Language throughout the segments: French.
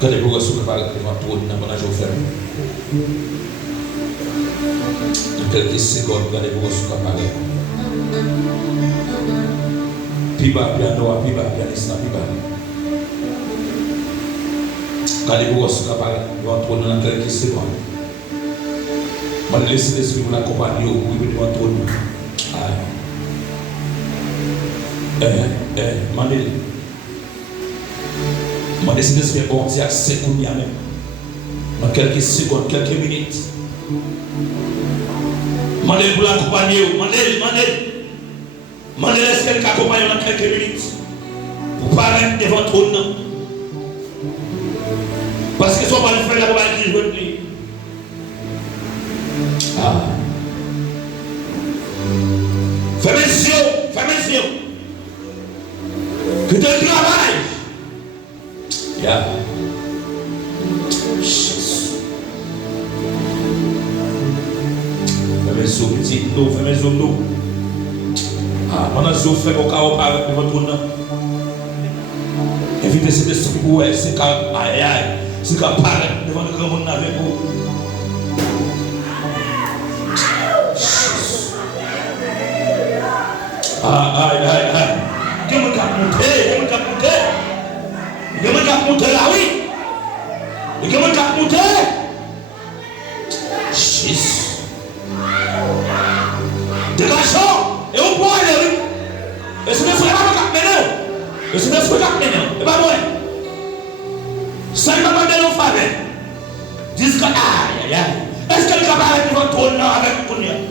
Quand les bourreaux sont préparés devant le trône, dans le jour fermé. Dans quelques secondes, quand les bourreaux sont préparés. Puis bas, piano, puis bas, pianiste, puis bas. Quand les bourreaux sont préparés devant le trône, dans quelques secondes. Je vais laisser l'esprit pour l'accompagner au bout devant le trône. Mandel. Je vais décider de faire bon Dieu à 5 ou bien même. Dans quelques secondes, quelques minutes. Mandel pour l'accompagner. Mandel, est-ce qu'elle t'accompagne dans quelques minutes? Pour paraître devant le trône. Parce que si on va le faire, la balle qui joue. Fermez les yeux. Que tu travailles. Yeah. Fermez les yeux, petit. Fermez les yeux. Pendant que vous faites vos carreaux avec votre trône. Évitez cet esprit pour elle. C'est qu'à c'est qu'à parler devant le grand monde avec vous. Aïe. Dieu me cap monter là, oui. Dieu me cap monter. Jésus. Dégagez. Et on boit aller, oui. Et c'est des frères qui cap maintenant. Et pas moi. Ça ne m'a pas donné nos faveurs. Dis que aïe. Est-ce qu'elle est capable de faire tourner avec tout le monde?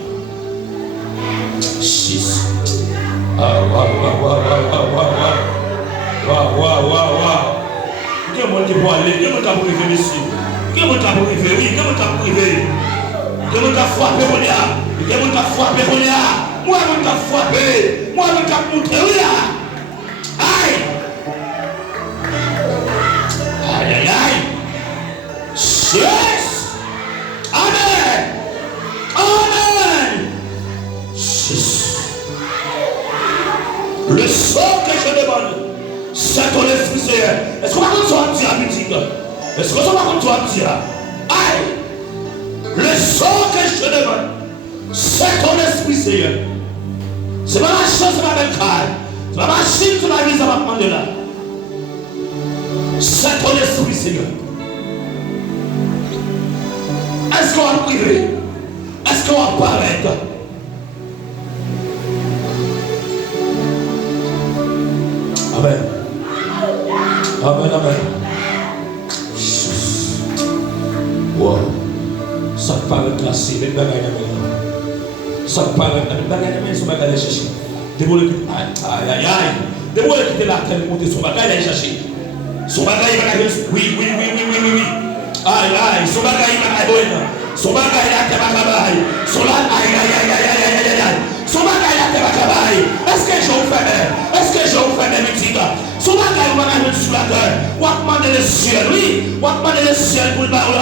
Jésus. Quel monde qui peut aller? Quel monde qui peut arriver ici? Quel monde qui peut arriver? Oui, quel monde qui peut arriver? Quel monde qui a frappé pour lui? Quel monde qui a frappé pour lui? Moi, je vais frapper. Moi, je vais monter. Oui, aïe. Yes. Amen. Jesus. Le sang sort que je demande, c'est ton esprit, Seigneur. Est-ce qu'on va continuer à dire à musique? Est-ce qu'on va continuer à dire? Aïe! Le sort que je demande, c'est ton esprit, Seigneur. C'est pas ma chance, c'est pas ma caille. C'est pas ma chine, c'est ma vie, ça va prendre là. C'est ton esprit, Seigneur. Est-ce qu'on va prier? Est-ce qu'on va paraître? Amen. Amen, amen. Wow. Ça paraît classé, les bagailles d'amen. Ça paraît, les bagailles d'amen, sont bagailles à chercher. Désolé, aïe, aïe, aïe. Désolé quitter la terre, monter son bagaille à chercher. Son bagaille, oui. Aïe, aïe, son bagaille, son bagaille à terre, son aïe. Son bagaille à terre, est-ce que je vous fais? Est-ce que je vous fais des musiques? Son bagaille sous la terre. On va demander le ciel, oui. On va demander le ciel pour le baron.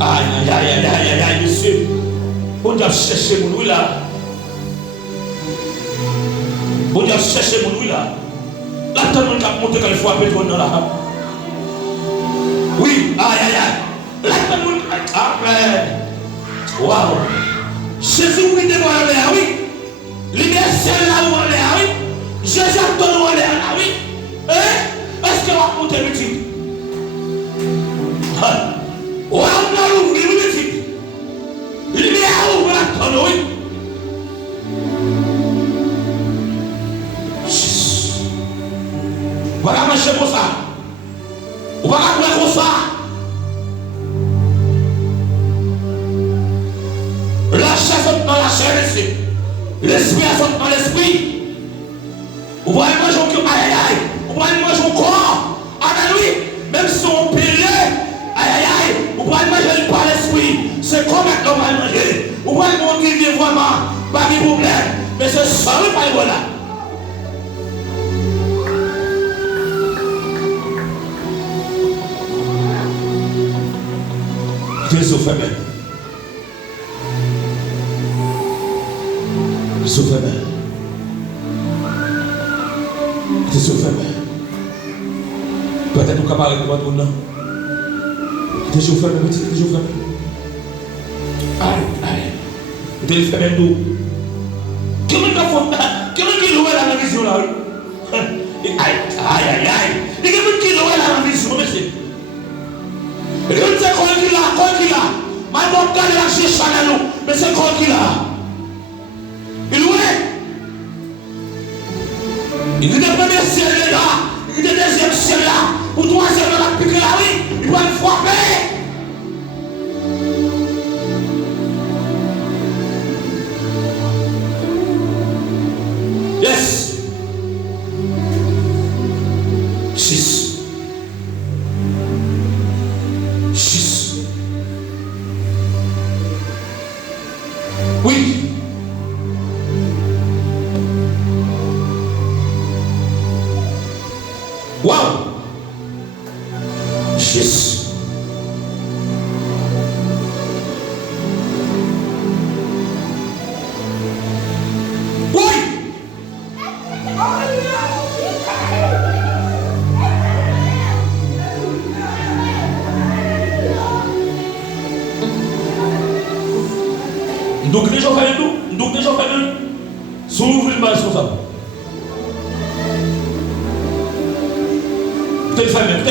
Aïe, monsieur. On doit chercher mon oui là. On doit chercher mon oui là. Là, tout le monde a monté qu'il faut appeler ton nom là. Oui, aïe. Là, tout le monde. Amen. Waouh. Jésus, oui, devant l'air, oui. L'universel là où on est, oui. Jésus a donné où on est, là, oui. Est-ce qu'on va monter le titre? On a ouvert le titre. Lumière ouvre la tonne, oui. On va marcher comme ça. On va courir comme ça. La chair dans la chair ici. L'esprit dans l'esprit. On va manger au cœur. Aïe. On va manger au corps. Amen, oui. Même si on pile. Aïe. On va manger par l'esprit. C'est comme on va manger. On va manger vraiment. Pas de problème. Mais c'est ça, pas de voilà. Jésus fait bien. Jésus fait bien. Jésus fait bien. Peut-être nous capables de voir tout le monde. Jésus fait bien. Jésus fait bien. Aïe. Jésus fait bien tout. Comment qui loue la vision là? Aïe. Et comment qui loue la vision, monsieur? Et quand c'est quoi qu'il a, ma bonne garde la cherche à nous, mais c'est quoi qu'il a? Il est. Il est le premier ciel là, il est le deuxième ciel là, pour troisième là, piquer là, oui, il va le frapper. Yes. 6. Oui. Wow. Jésus. Oui. Donc déjà fait tout, donc déjà fait tout. Sous ouvrir le mal sur ça. T'es famille.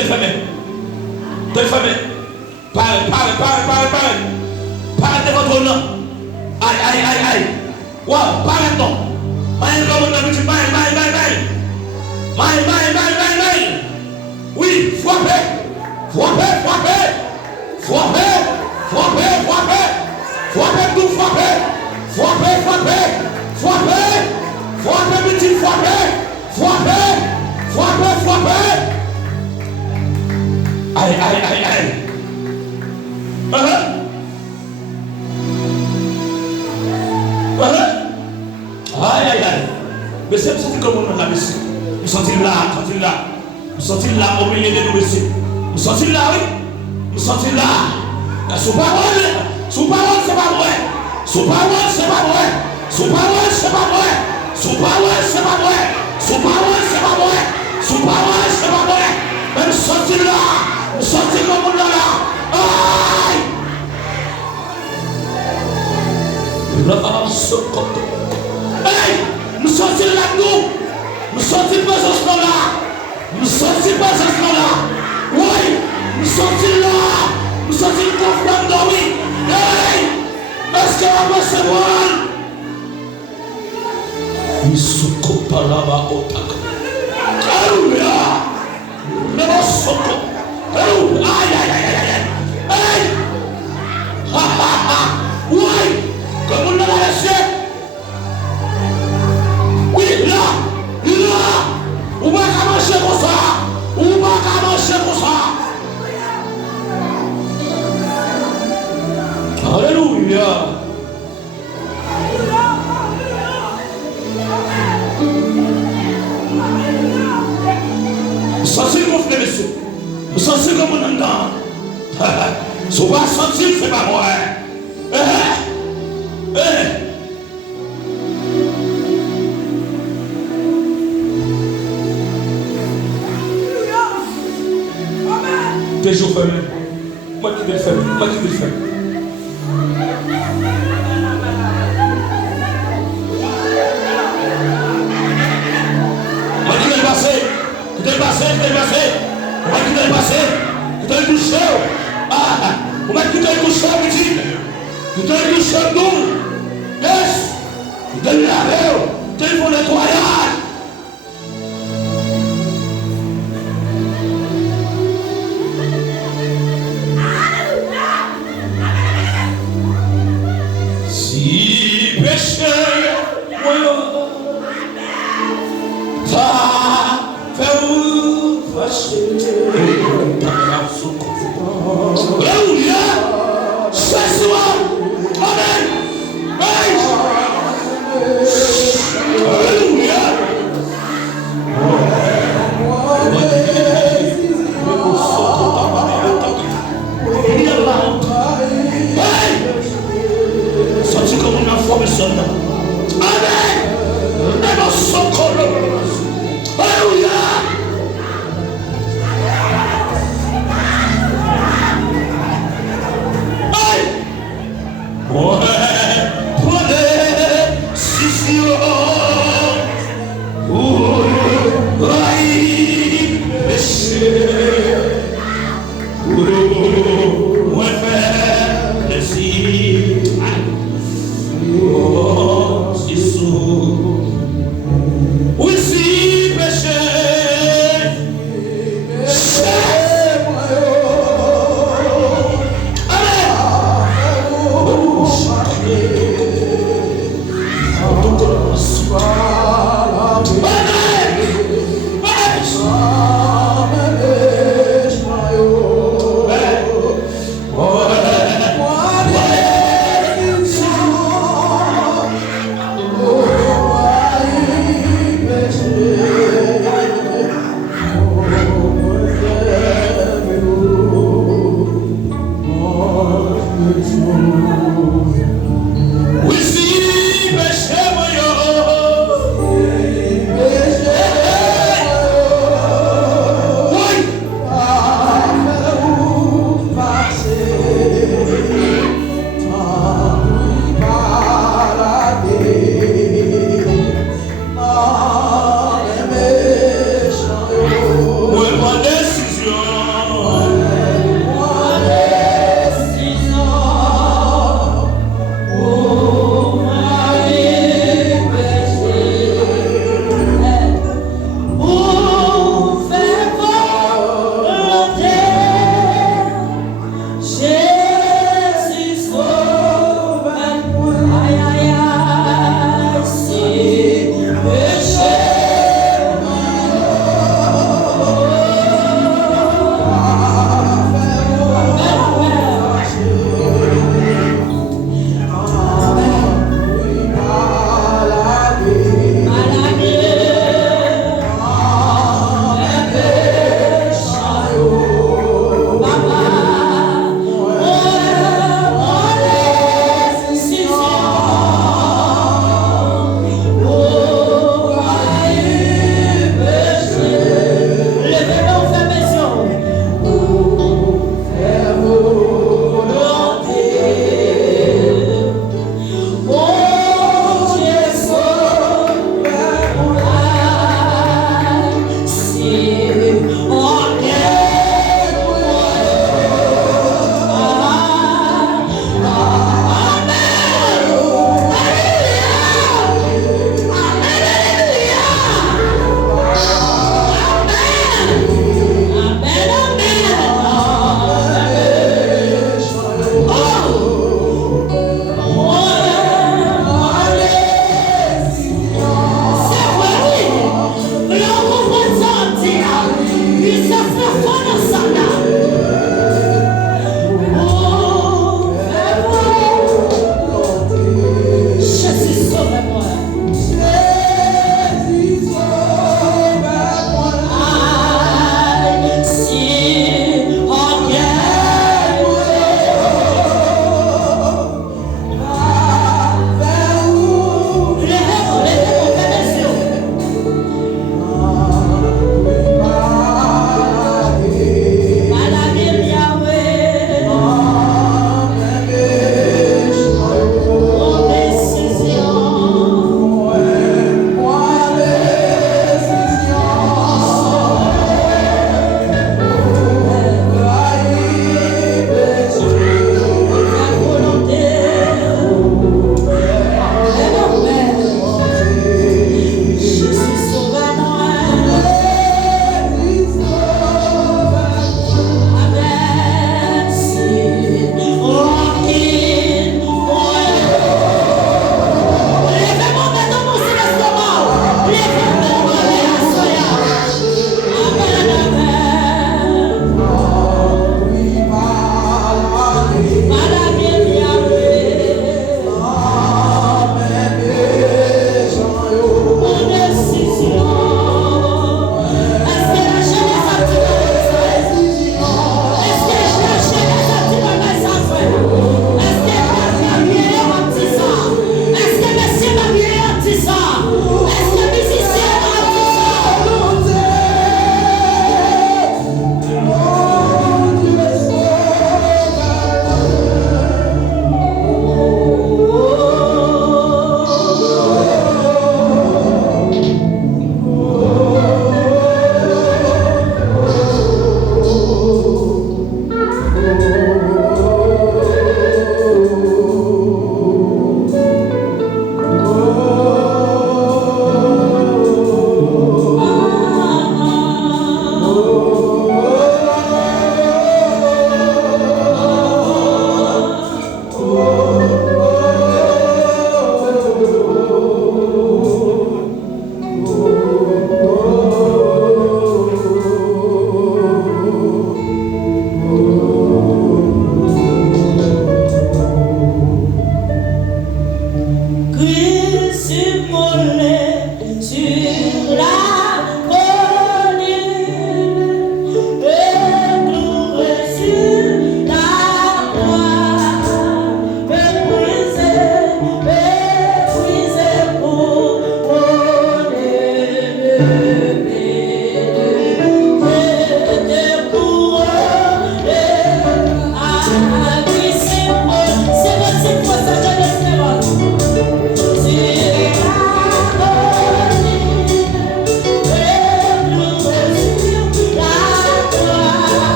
Parle de votre nom. Aïe. Wow, parle donc. Oui, frappez tout, frappez, petit, frappez. Aïe. Aïe. Mais c'est comme on a ici. Nous sommes là au milieu de nous ici. Nous sommes là, oui. Nous sommes là. Sous parole, c'est pas vrai. Sous parole, c'est pas vrai. Sous parole, c'est pas vrai. Sous parole, c'est pas vrai. Sous parole, c'est pas vrai. Même sortir là. Sortir comme là. Aïe. Hey, nous sortir là-dedans. Nous sortir pas ce là. Nous sortir pas ce là. Oui, nous sortir là. Nous sortir confiant dormir. Hey, est-ce que la voix c'est moi? Il se coupe là-bas au tac. Alléluia. Le mot se coupe. Alléluia. Aïe, aïe, aïe, aïe, aïe. Hey. Ha, ha, ha. Oui. Comme on l'a laissé. Oui, là. On va commencer comme ça. On va commencer comme ça. Alléluia. Sentir mon frère, monsieur. Sentir comme on entend. Si on va sentir, c'est pas moi. Des jours fermés. Moi qui vais le faire. Moi qui vais le faire. Moi qui vais le passer. Qui vais le passer. Qui vais le passer. Moi qui vais le passer. Qui vais le toucher. Ah, moi qui vais le toucher, petit. Qui vais le toucher, nous. Yes. Qui vais le laver. Qui vais le nettoyer.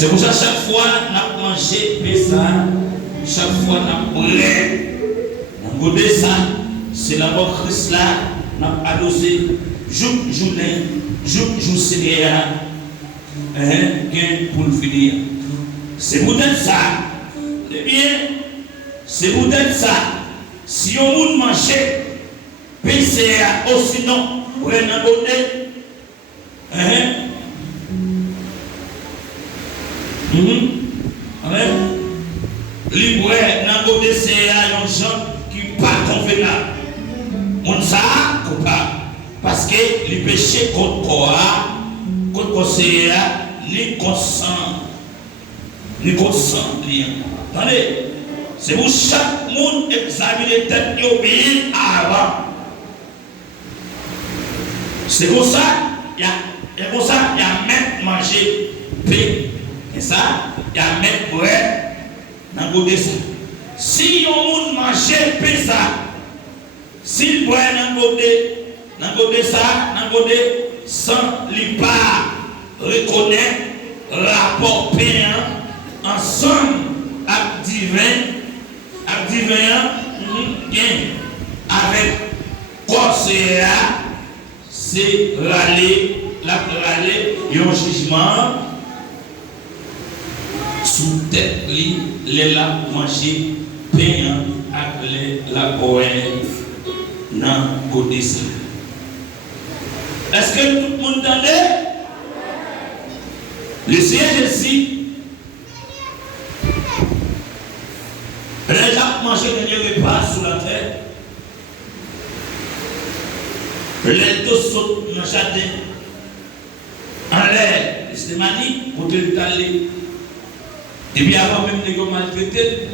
C'est pour ça chaque fois nous mangé ça, chaque fois nous brûlé, nous ça, c'est la mort Christ là, nous adosé, journée, jour Seigneur, pour le finir. C'est peut-être ça, eh bien, c'est peut-être ça. Si on monde mangeait, PCA, ou sinon, vous avez un côté, libre dans le côté, c'est un gens qui pas convenable. On ça, coupable. Parce que les péchés contre quoi, contre CA, ni consent, ni consent, attendez. C'est pour chaque monde examiner tête et obéir avant. C'est pour ça, il y a même manger paix. Et ça, il y a même bread dans le côté ça. Si on monde manger paix ça, s'il boit dans le côté ça, dans le côté sans lui pas reconnaître rapport payant ensemble avec divin. Avec conseiller, c'est râler, et un jugement sous tête, les la manger, payant avec la poète dans côté ça. Est-ce que tout le monde entendait? Le Seigneur Jésus, les gens mangent le dernier repas sous la terre. Les deux sautent dans le jardin. En l'air, c'est manie, pour te aller. Et puis avant même de maltraiter,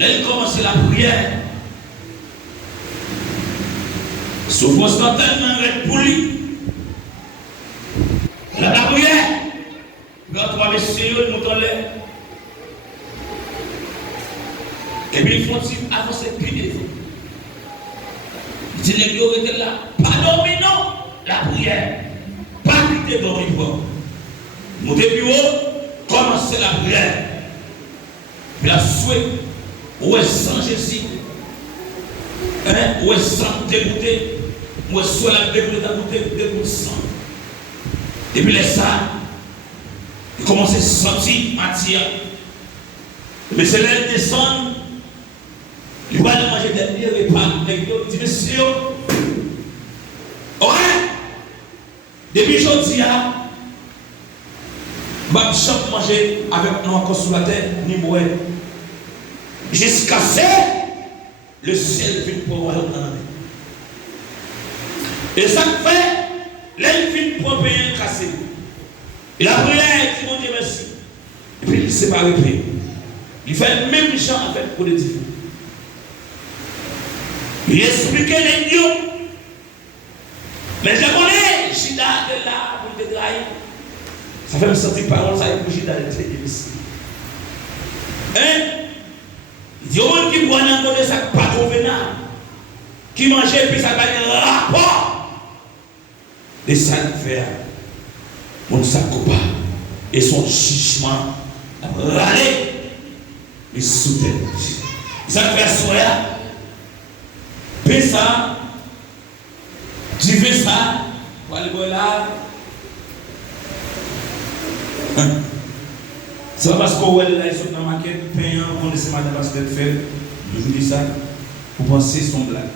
là il commence la prière. Sauf instantanément avec pour lui. La prière, il va trouver sérieux, nous dans l'air. Et puis ils font avancer plus vite. Ils disent les gars étaient là, pas dormir non, la prière, pas quitter dormir pas. Nous depuis haut, commencer la prière. Puis la souhait, où est sans Jésus, où est sans dégoûter, où est soit la dégoûter sans. Et puis les ça, ils commencent à sentir matière. Mais c'est là qu'ils descendent. Il va aller manger des derniers repas. Il dit, monsieur, ouais, depuis aujourd'hui, je ne vais pas manger avec nous encore sous la terre, ni boire. Jusqu'à ce que le ciel vienne pour moi. Et ça fait, là, il vient pour payer un cassé. Il a prié, il dit, mon Dieu, merci. Et puis, il s'est pas repris. Il fait le même genre avec pour les différents. Il expliquait les dieux. Mais je connais, Jida de là, pour te grailler. Ça fait me sentir parole, ça est pour Jida de ici. Hein? Il dit, on qui boit dans le ça pas convenable. Qui mangeait, puis ça va un rapport. Les salifères, mon sac coupable. Et son jugement, râler, il soutient. Ça fait sourire. Paix ça, tu fais ça, pour aller voir là. C'est parce qu'on est là, ils sont dans la maquette, payant, on essaie de passer de faire. Je vous dis ça, pour penser son blague.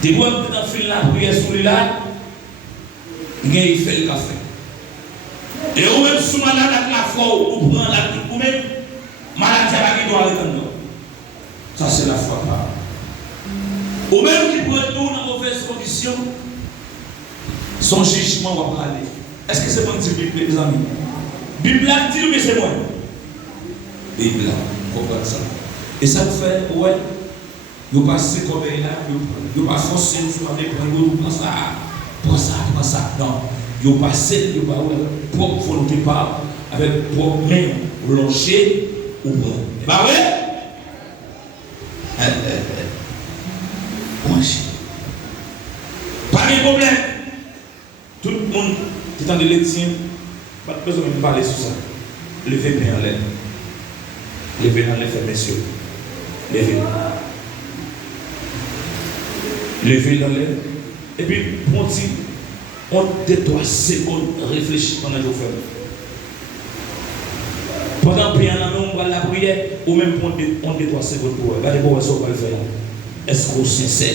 Des fois, vous êtes dans le fil là, prière sur lui là, il fait le café. Et vous même sous malade avec la foi, vous prenez la toute, vous même, malade, ça va qui doit aller. Ça, c'est la foi par. Ou même qui pourrait nous dans mauvaise condition, son jugement va parler. Est-ce que c'est bon de Bible, les amis? Bible dit, mais c'est moi. Bible, comprendre ça. Et ça fait, ouais, vous passez comme là, vous pas forcer, vous avez prendre ça. Non, vous passez, vous pas propre volonté pas, avec propre main, vous lancez, ou prendre. Bah ouais? Pas de problème. Tout le monde qui est dans les tiens, Pas besoin de parler sur ça. Levez bien en l'air. Levez en l'air, messieurs. Levez. Levez dans l'air. Et puis, on 2-3 secondes, réfléchis pendant que vous faites. Pendant que on va la prière, ou même on 2-3 secondes pour vous. Regardez comment on va le faire. Est-ce qu'on est sincère?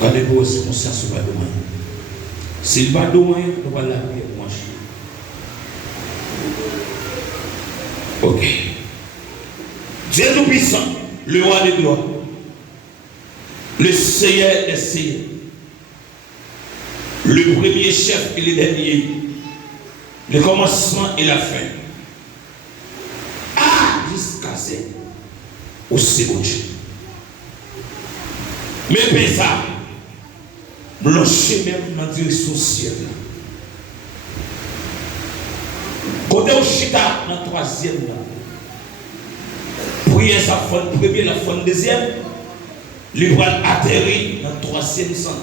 Regardez-vous aussi conscience sur le bas de moi. Si le bas de moi, nous allons la prière pour manger. Ok. Dieu Tout-Puissant, le roi des gloires, le Seigneur des seigneurs, le premier chef et le dernier, le commencement et la fin. Ah, jusqu'à ce aussi bon Dieu. Mais ça, blanchir même dans la direction ciel. Côté au chita dans la 3e. Prière sa fond premier, la fond deuxième. Le bras atterri dans la 3e sang.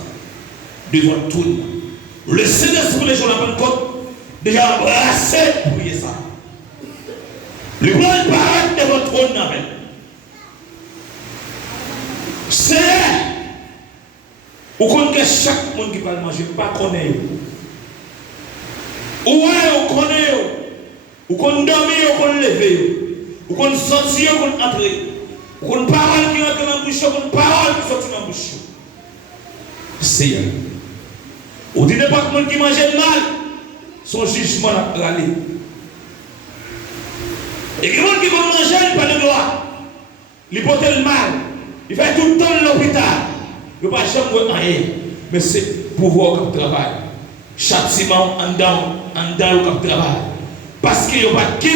Devant tout le monde. Le Saint-Esprit, les gens de la Pentecôte, déjà embrassé pour prier ça. Le bras paraît devant le trône. C'est ou qu'on que chaque monde qui va manger, pas connaît. Ou on connaît, ou qu'on dorme, ou qu'on lève, ou qu'on sortit, ou qu'on entre, ou qu'on parole qui rentre dans la bouche, ou qu'on parole qui sort dans la bouche. Seigneur. Ou dit pas que monde qui mange mal, son jugement a râlé. Et que monde qui va manger, il n'a pas de droit. Il porte le mal. Il fait tout le temps l'hôpital. Il ne va pas jamais rien. Mais c'est pouvoir qui travaille. Châtiment en dedans qui travaille. Parce qu'il n'y a pas de qui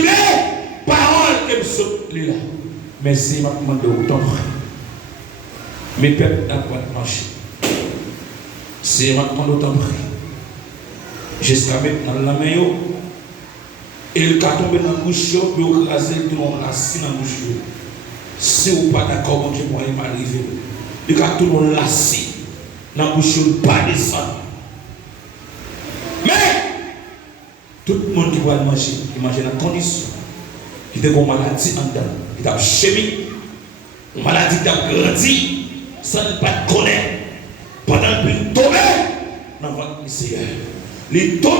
parole qui me saute là. Mais c'est ma demande de autant. Mes peuples n'ont pas marché. C'est ma demande d'autant. Jusqu'à maintenant, la main, et le cas tombe dans la bouche, il va écraser tout le monde assis dans la bouche. Si vous n'êtes pas d'accord, bon Dieu, moi, il m'arrive. Il va tout le monde assis dans la bouche, pas descendre. Mais, tout le monde qui va manger, il mange dans la condition. Il a une maladie en dedans, il a une chimie, une maladie qui a grandi, sans ne pas connaître. Pendant qu'il tombe dans le ventre du Seigneur. Il tombe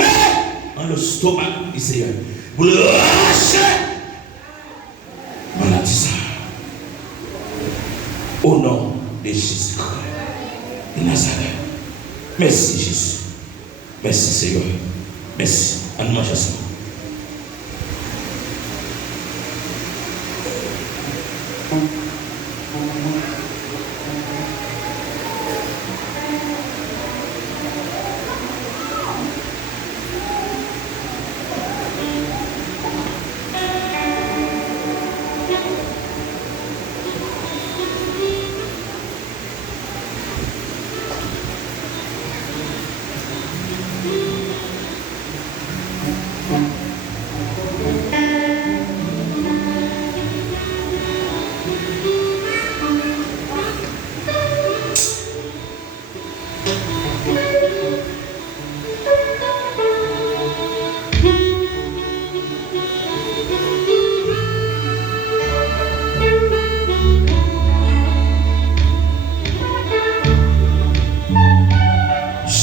dans le stomac du Seigneur. Vous le lâchez. Maladie ça. Au nom de Jésus-Christ de Nazareth. Merci Jésus. Merci Seigneur. Merci. En mange ça.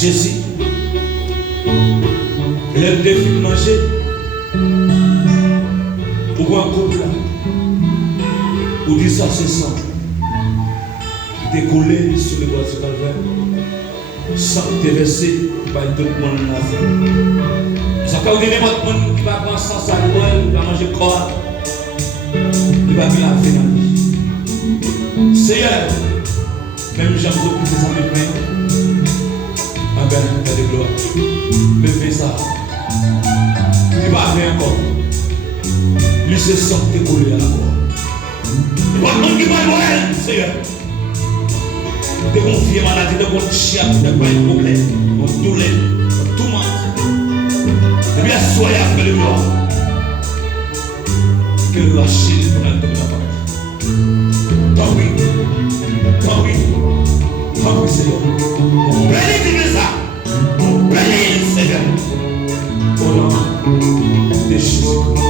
Jésus, le défi de manger pour un couple là, ou dit ça c'est ça, décoller sur le bois du calvaire, sans déverser par tout le monde dans la vie. Ça peut donner n'importe monde qui va prendre sans alcool, qui va manger corps, il va bien la vie dans la vie. Seigneur, même j'aime beaucoup ces amis. Père de gloire, me fais ça. Il va faire encore. Lui se sent décollé à la voix. Il va prendre qui va voir, Seigneur. De confier maladie, de votre chien, de pas de problème, de douleur, de tout mal. soyez avec le gloire. Que le Rachid pour la tant oui, Seigneur. Bénis ça. Bénis, Seigneur. Au nom de Jésus-Christ.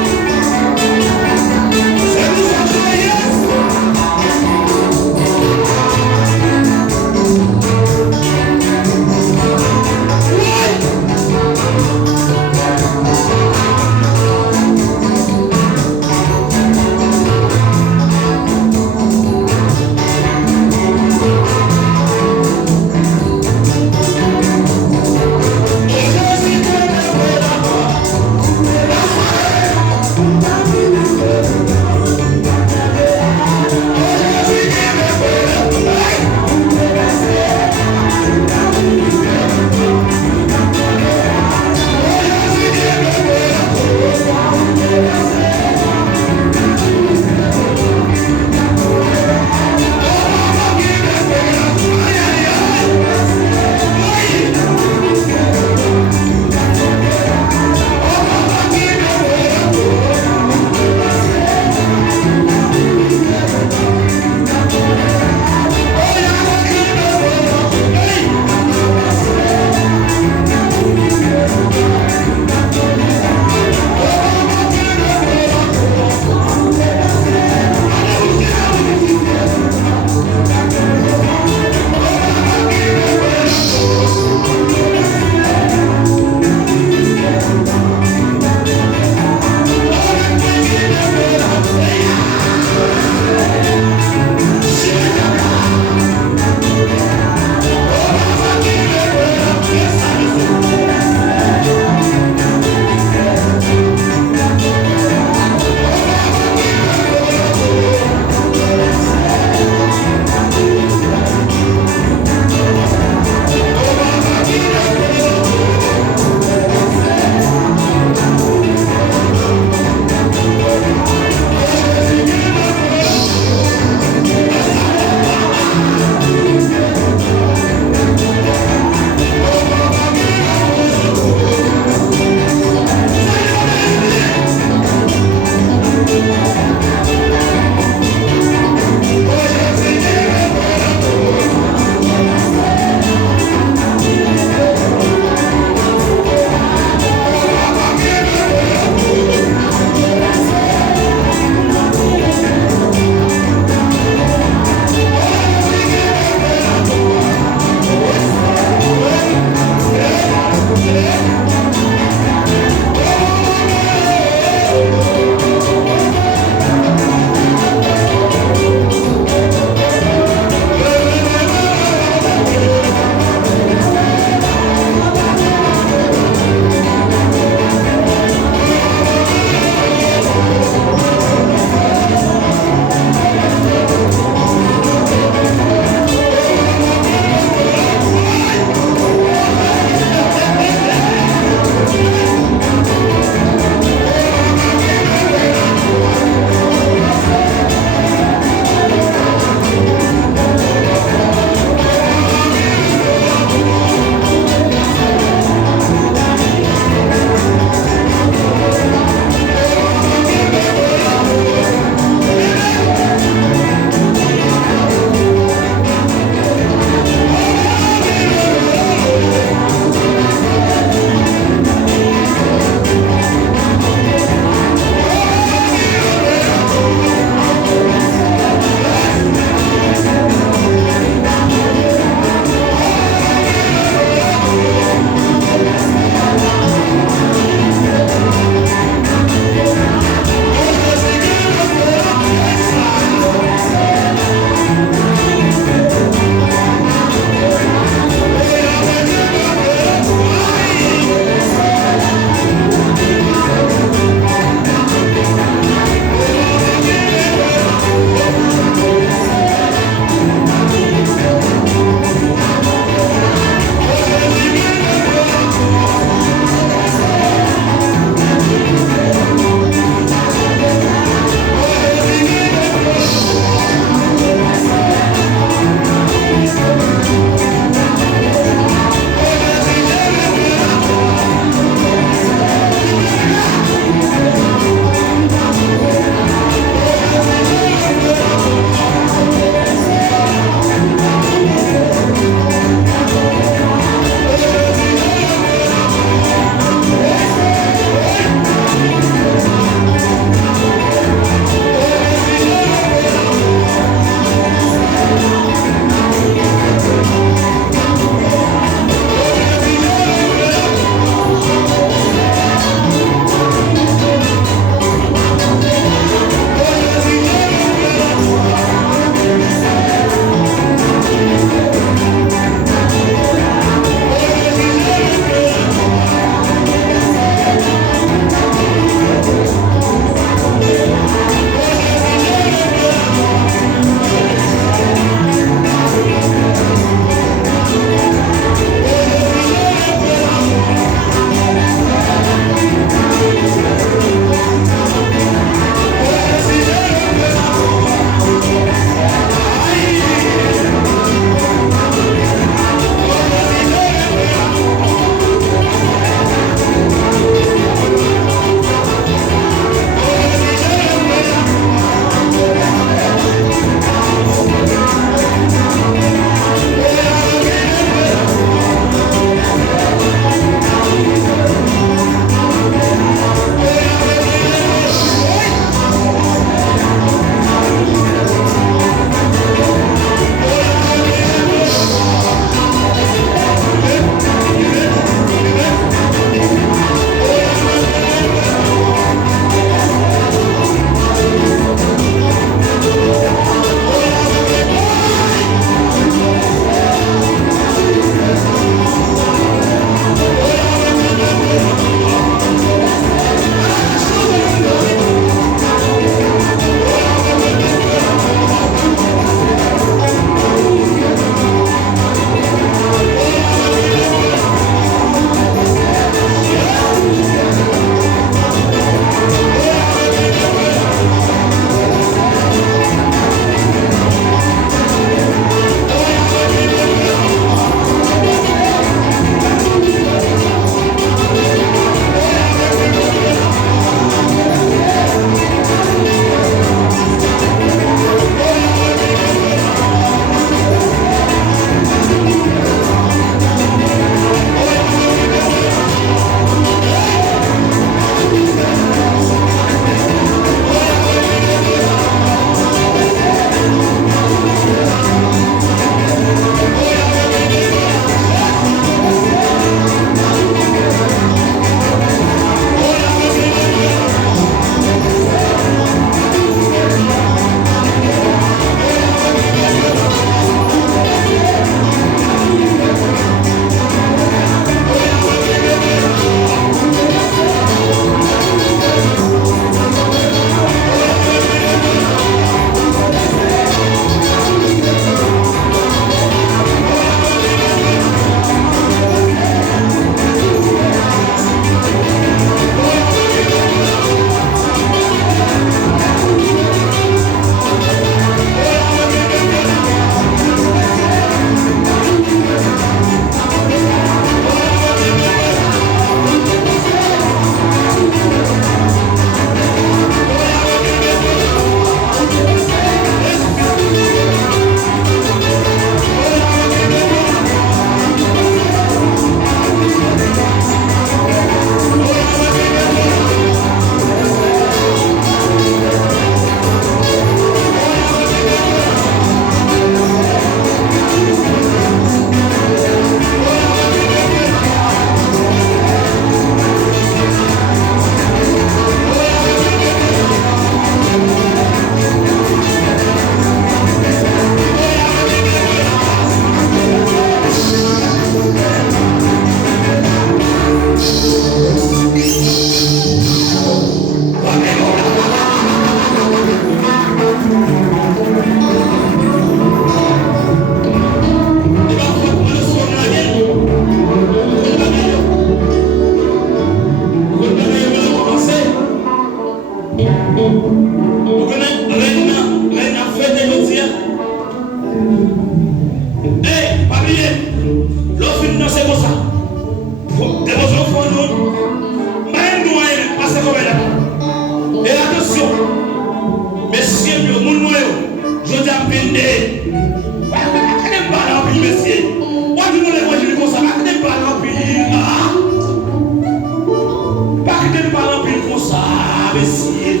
essayer.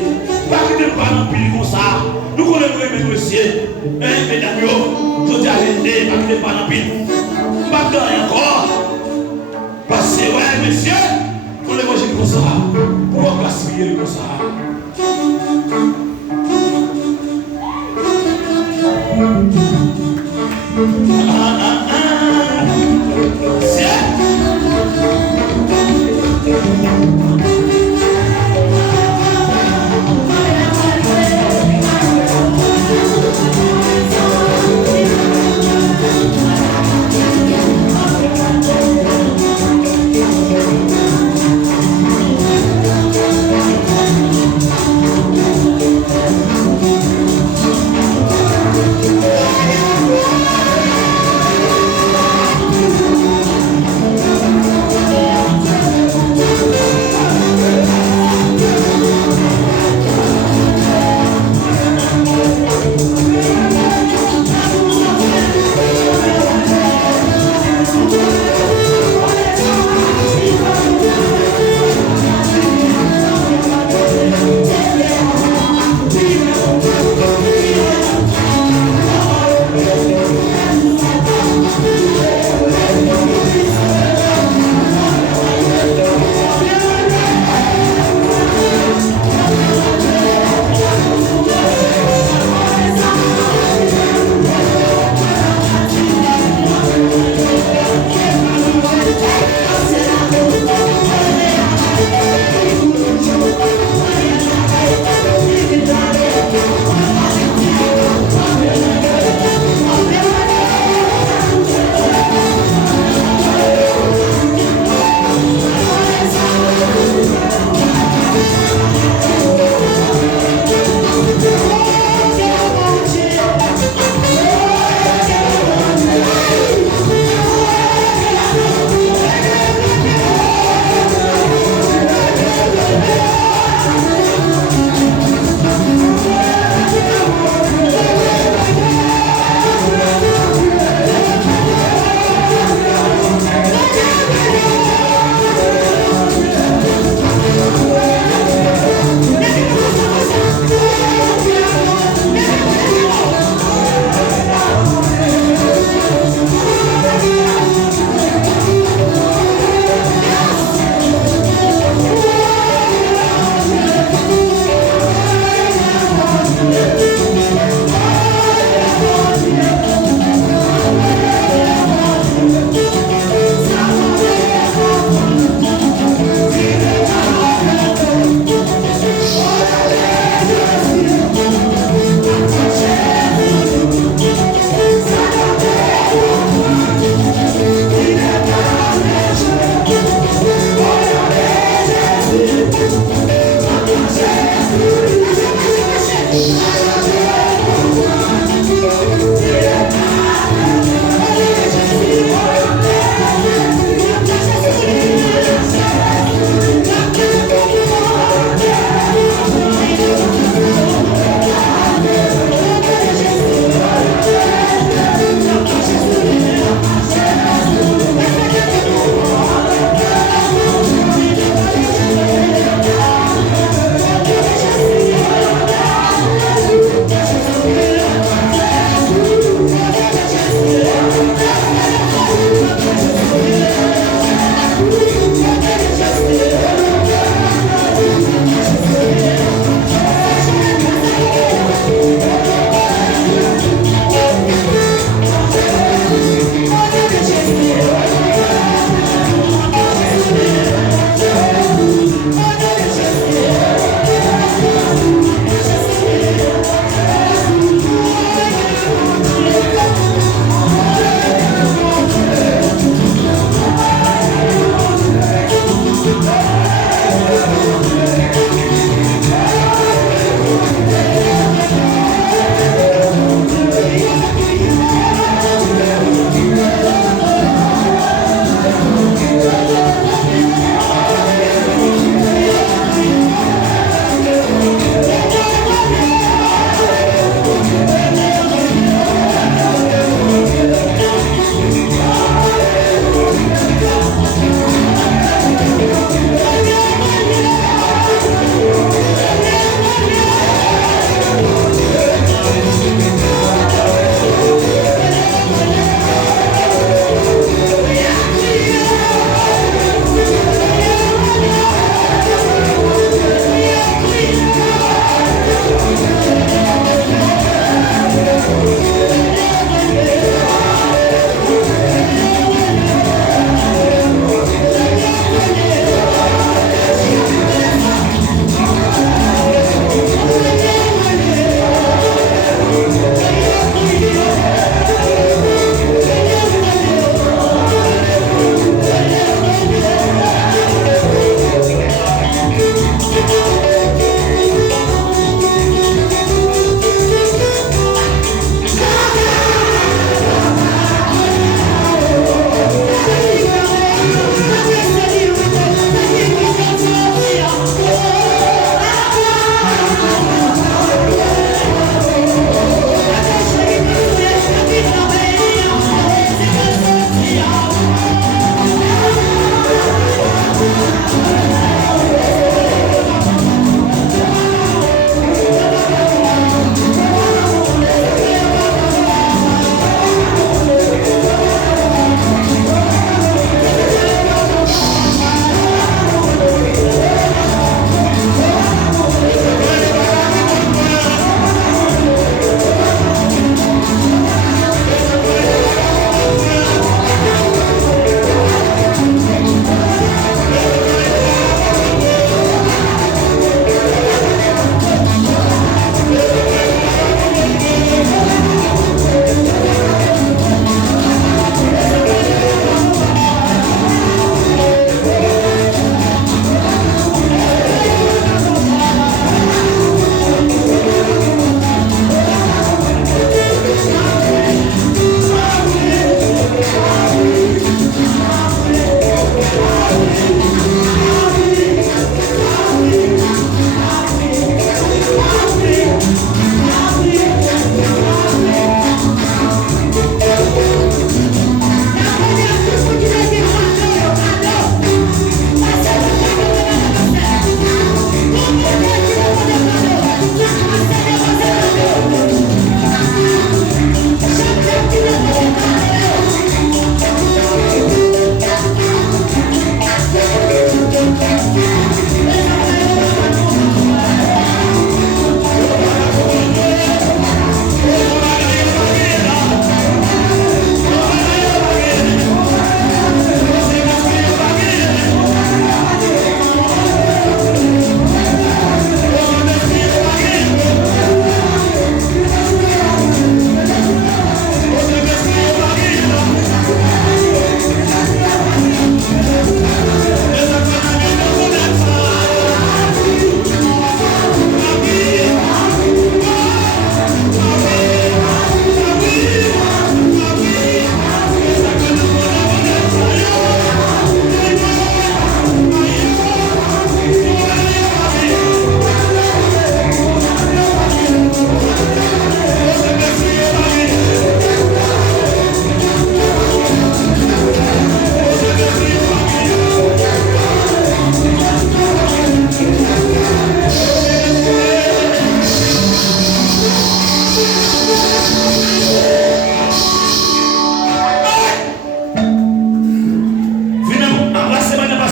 Pas que de pas dans pile comme ça. Nous connaissons mes dossiers. Mesdames, je dis à l'aider, pas que de pas dans pile. Pas de encore.